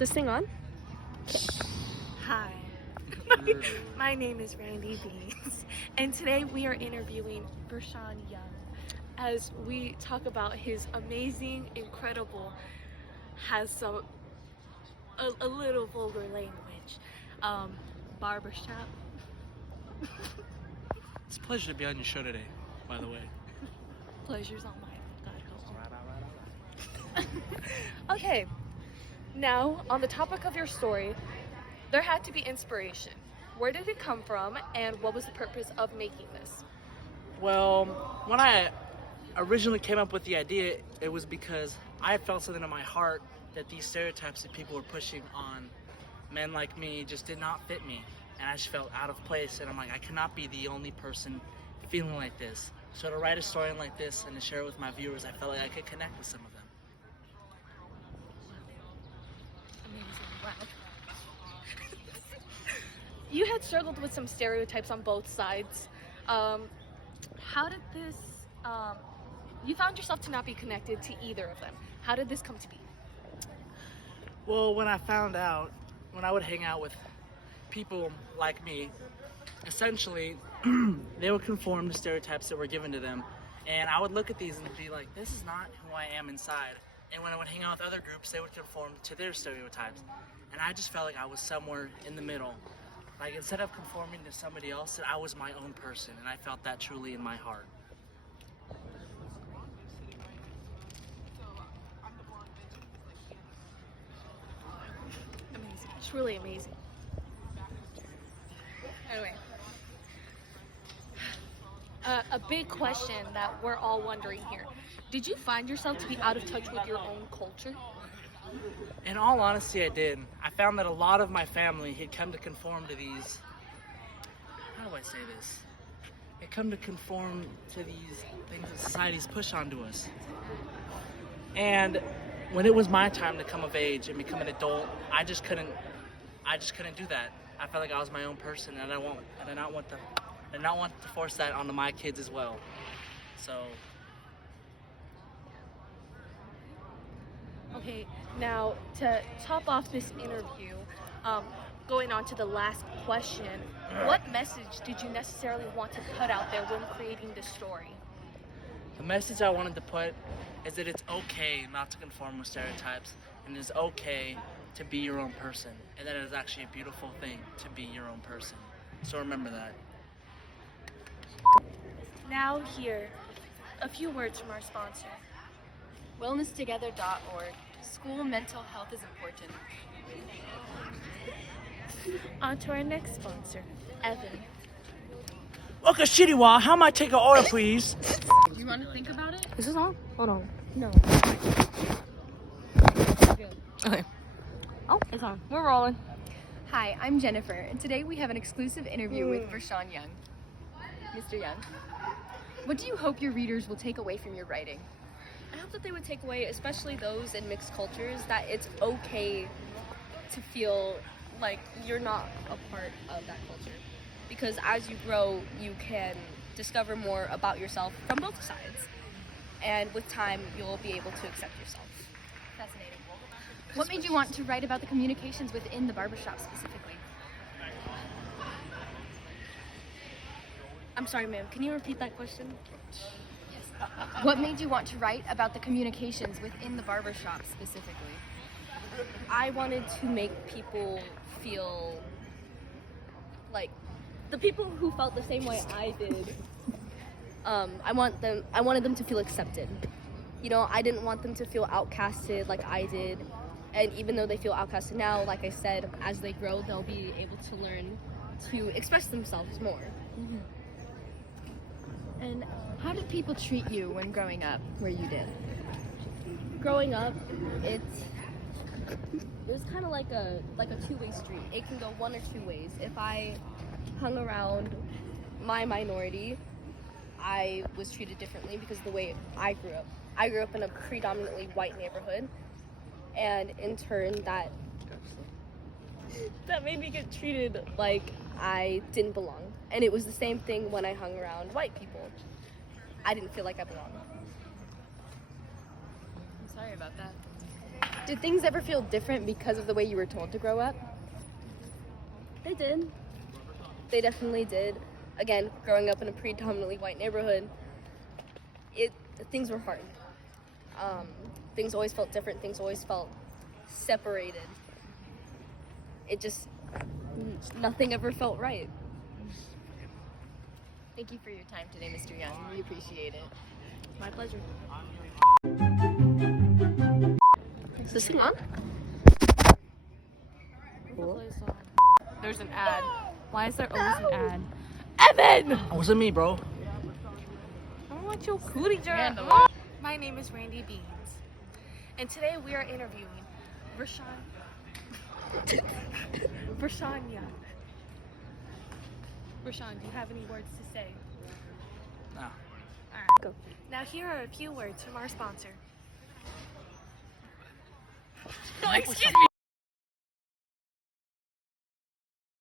this thing on? Hi, my name is Randy Beans, and today we are interviewing Vershawn Young as we talk about his amazing, incredible, has a little vulgar language, barbershop. It's a pleasure to be on your show today, by the way. Pleasure's all mine. God help. Okay, now on the topic of your story, there had to be inspiration. Where did it come from, and what was the purpose of making this? Well, when I originally came up with the idea, it was because I felt something in my heart that these stereotypes that people were pushing on men like me just did not fit me. And I just felt out of place, and I'm like, I cannot be the only person feeling like this. So to write a story like this and to share it with my viewers, I felt like I could connect with some of them. Amazing. Wow. You had struggled with some stereotypes on both sides. How did this, you found yourself to not be connected to either of them. How did this come to be? Well, when I found out, when I would hang out with people like me, essentially, they would conform to stereotypes that were given to them. And I would look at these and be like, this is not who I am inside. And when I would hang out with other groups, they would conform to their stereotypes. And I just felt like I was somewhere in the middle. Like, instead of conforming to somebody else, that I was my own person. And I felt that truly in my heart. Amazing. It's really amazing. Anyway, a big question that we're all wondering here. Did you find yourself to be out of touch with your own culture? In all honesty, I did. I found that a lot of my family had come to conform to these, how do I say this? They come to conform to these things that society's push onto us. And when it was my time to come of age and become an adult, I just couldn't do that. I felt like I was my own person, and I did not want to force that onto my kids as well. So. Okay, now to top off this interview, going on to the last question, what message did you necessarily want to put out there when creating this story? The message I wanted to put is that it's okay not to conform with stereotypes, and it's okay to be your own person, and that it is actually a beautiful thing to be your own person. So remember that. Now here, a few words from our sponsor. wellnesstogether.org. School mental health is important. On to our next sponsor, Evan. Okay, Shittywa, how might I take an order, please? Do you want to think about it? Is this on? Hold on. No. Okay. Oh, it's on. We're rolling. Hi, I'm Jennifer, and today we have an exclusive interview with Vershawn Young. Mr. Young, what do you hope your readers will take away from your writing? I hope that they would take away, especially those in mixed cultures, that it's okay to feel like you're not a part of that culture. Because as you grow, you can discover more about yourself from both sides. And with time, you'll be able to accept yourself. Fascinating. What made you want to write about the communications within the barbershop specifically? I'm sorry, ma'am. Can you repeat that question? What made you want to write about the communications within the barbershop specifically? I wanted to make people feel like the people who felt the same way I did. I wanted them to feel accepted. You know, I didn't want them to feel outcasted like I did. And even though they feel outcasted now, like I said, as they grow, they'll be able to learn to express themselves more. Mm-hmm. And how did people treat you when growing up where you did? Growing up, it was kind of like a two-way street. It can go one or two ways. If I hung around my minority, I was treated differently because of the way I grew up. I grew up in a predominantly white neighborhood, and in turn that made me get treated like I didn't belong. And it was the same thing when I hung around white people. I didn't feel like I belonged. I'm sorry about that. Did things ever feel different because of the way you were told to grow up? They did. They definitely did. Again, growing up in a predominantly white neighborhood, things were hard. Things always felt different. Things always felt separated. It just, nothing ever felt right. Thank you for your time today, Mr. Young. We appreciate it. My pleasure. Is this thing on? There's an ad. Why is there always an ad? Evan! It wasn't me, bro. I want your cootie jar. My name is Randy Beans, and today we are interviewing Rashawn Young. Rashawn, do you have any words to say? No. Alright. Go. Now here are a few words from our sponsor. No, excuse me.